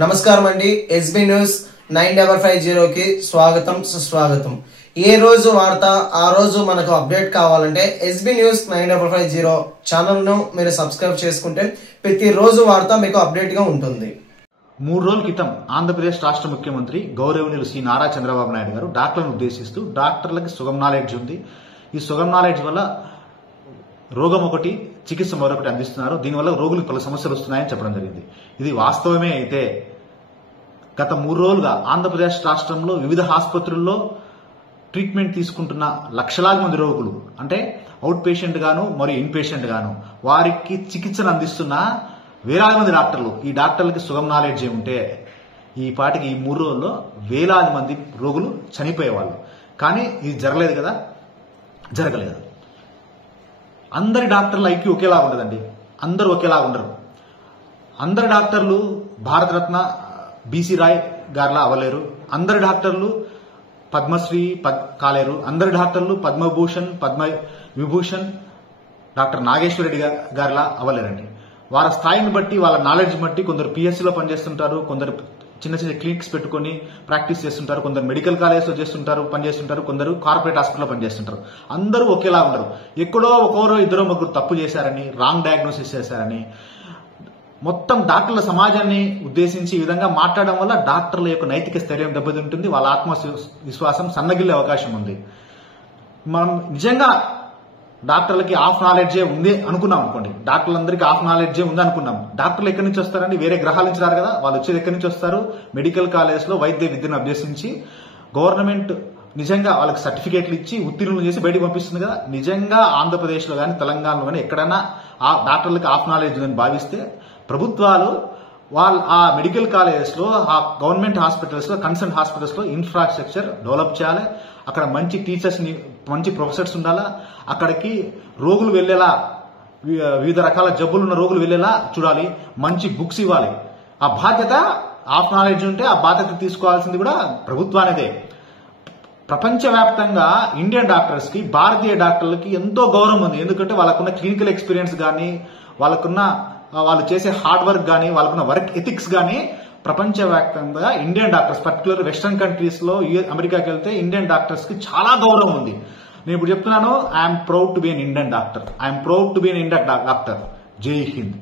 నమస్కారం అండి. SB news 9550 కి స్వాగతం సుస్వాగతం. ఏ రోజు వార్త ఆ రోజు మనకు అప్డేట్ కావాలంటే ఎస్బీ న్యూస్ 9550 ఛానల్ ను మీరు సబ్స్క్రైబ్ చేసుకుంటే ప్రతి రోజు వార్త మీకు అప్డేట్ గా ఉంటుంది. 3 రోజుల క్రితం ఆంధ్రప్రదేశ్ రాష్ట్ర ముఖ్యమంత్రి గౌరవనీయులు శ్రీ నారా చంద్రబాబు నాయుడు గారు డాక్టర్లను ఉద్దేశిస్తూ డాక్టర్లకి సుగం నాలెడ్జ్ ఉంది, ఈ సుగం నాలెడ్జ్ వల్ల రోగం ఒకటి చికిత్స మరొకటి అందిస్తున్నారు, దీనివల్ల రోగులకు పలు సమస్యలు వస్తున్నాయని చెప్పడం జరిగింది. ఇది వాస్తవమే అయితే గత 3 రోజులుగా ఆంధ్రప్రదేశ్ రాష్ట్రంలో వివిధ ఆసుపత్రుల్లో ట్రీట్మెంట్ తీసుకుంటున్న లక్షలాది మంది రోగులు, అంటే అవుట్ పేషెంట్ గాను మరియు ఇన్ పేషెంట్ గాను వారికి చికిత్సను అందిస్తున్న వేలాది మంది డాక్టర్లు, ఈ డాక్టర్లకి సుగం నాలెడ్జ్ ఉంటే ఈ పాటికి ఈ 3 రోజుల్లో వేలాది మంది రోగులు చనిపోయేవాళ్ళు. కానీ ఇది జరగలేదు కదా, జరగలేదు. అందరి డాక్టర్ల ఐక్యూ ఒకేలా ఉండదండి, అందరూ ఒకేలా ఉండరు. అందరి డాక్టర్లు భారతరత్న బీసీ రాయ్ గారిలా అవ్వలేరు, అందరి డాక్టర్లు పద్మశ్రీ కాలేరు, అందరి డాక్టర్లు పద్మభూషణ్ పద్మ విభూషణ్ డాక్టర్ నాగేశ్వర రెడ్డి గారిలా అవ్వలేరండి. వాళ్ళ స్థాయిని బట్టి వాళ్ళ నాలెడ్జ్ బట్టి కొందరు పిఎస్సీలో పనిచేస్తుంటారు, కొందరు చిన్న చిన్న క్లినిక్స్ పెట్టుకుని ప్రాక్టీస్ చేస్తుంటారు, కొందరు మెడికల్ కాలేజ్లో పనిచేస్తుంటారు, కొందరు కార్పొరేట్ హాస్పిటల్లో పనిచేస్తుంటారు. అందరూ ఒకేలా ఉండరు. ఎక్కడో ఒకరో ఇద్దరు ముగ్గురు తప్పు చేశారని, రాంగ్ డయాగ్నోసిస్ చేశారని మొత్తం డాక్టర్ల సమాజాన్ని ఉద్దేశించి ఈ విధంగా మాట్లాడడం వల్ల డాక్టర్ల యొక్క నైతిక స్థైర్యం దెబ్బతింటుంది, వాళ్ళ ఆత్మవిశ్వాసం సన్నగిల్లే అవకాశం ఉంది. మనం నిజంగా డాక్టర్లకి హాఫ్ నాలెడ్జే ఉంది అనుకున్నాం అనుకోండి, డాక్టర్లందరికీ హాఫ్ నాలెడ్జే ఉంది అనుకున్నాం. డాక్టర్లు ఎక్కడి నుంచి వస్తారండి? వేరే గ్రహాల నుంచి రారు కదా, వాళ్ళు వచ్చేది ఎక్కడి నుంచి వస్తారు? మెడికల్ కాలేజ్లో వైద్య విద్యను అభ్యసించి గవర్నమెంట్ నిజంగా వాళ్ళకి సర్టిఫికేట్లు ఇచ్చి ఉత్తీర్ణులు చేసి బయటకు పంపిస్తుంది కదా. నిజంగా ఆంధ్రప్రదేశ్లో కానీ తెలంగాణలో కానీ ఎక్కడైనా ఆ డాక్టర్లకి హాఫ్ నాలెడ్జ్ ఉందని భావిస్తే ప్రభుత్వాలు ఆ మెడికల్ కాలేజెస్ లో, ఆ గవర్నమెంట్ హాస్పిటల్స్ లో, కన్సర్న్ హాస్పిటల్స్ లో ఇన్ఫ్రాస్ట్రక్చర్ డెవలప్ చేయాలి. అక్కడ మంచి టీచర్స్ ని, మంచి ప్రొఫెసర్స్ ఉండాలా, అక్కడికి రోగులు వెళ్లేలా, వివిధ రకాల జబ్బులున్న రోగులు వెళ్లేలా చూడాలి, మంచి బుక్స్ ఇవ్వాలి. ఆ బాధ్యత హాఫ్ నాలెడ్జ్ ఉంటే ఆ బాధ్యత తీసుకోవాల్సింది కూడా ప్రభుత్వానిదే. ప్రపంచవ్యాప్తంగా ఇండియన్ డాక్టర్స్ కి, భారతీయ డాక్టర్లకి ఎంతో గౌరవం ఉంది. ఎందుకంటే వాళ్ళకున్న క్లినికల్ ఎక్స్పీరియన్స్ కానీ, వాళ్ళు చేసే హార్డ్ వర్క్ కానీ, వాళ్ళకున్న వర్క్ ఎథిక్స్ కానీ ప్రపంచవ్యాప్తంగా Indian doctors, particular western countries లో, అమెరికాకి వెళ్తే ఇండియన్ డాక్టర్స్ కి చాలా గౌరవం ఉంది. నేను ఇప్పుడు చెప్తున్నాను, I'm proud to be an Indian doctor, I'm proud to be an Indian doctor. జై హింద్.